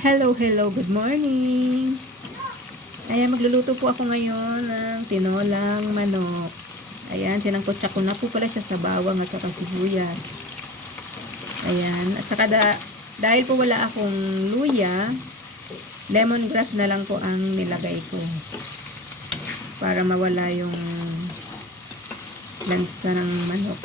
Hello, hello, good morning. Ayan, magluluto po ako ngayon ng tinolang manok. Ayan, sinangkotsa ko na po pala siya sa bawang at saka sibuyas. Ayan, at saka dahil po wala akong luya, lemongrass na lang po ang nilagay ko. Para mawala yung lansa ng manok.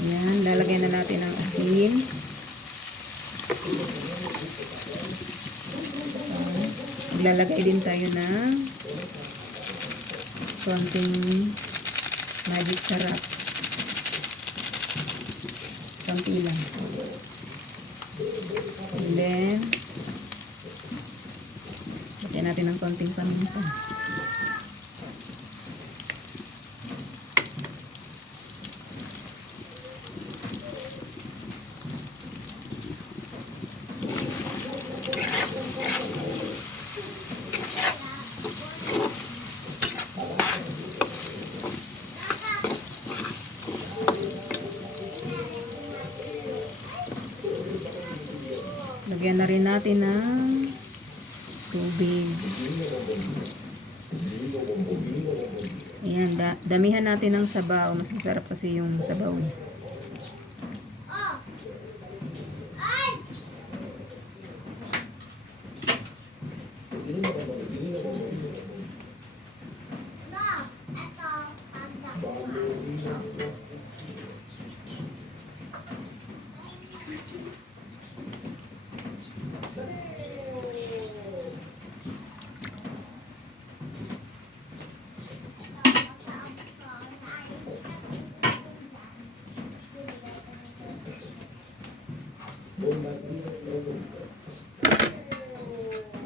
Ayan, lalagyan na natin ng asin. Maglalagay din tayo ng konting magic sarap. Konti lang. And then, lagyan natin ng konting paminta. Lagyan na rin natin ng tubig. Ayan, damihan natin ng sabaw. Mas masarap kasi yung sabaw.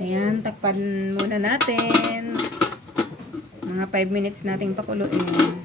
Ayan, takpan muna natin. Mga 5 minutes nating pakuluin.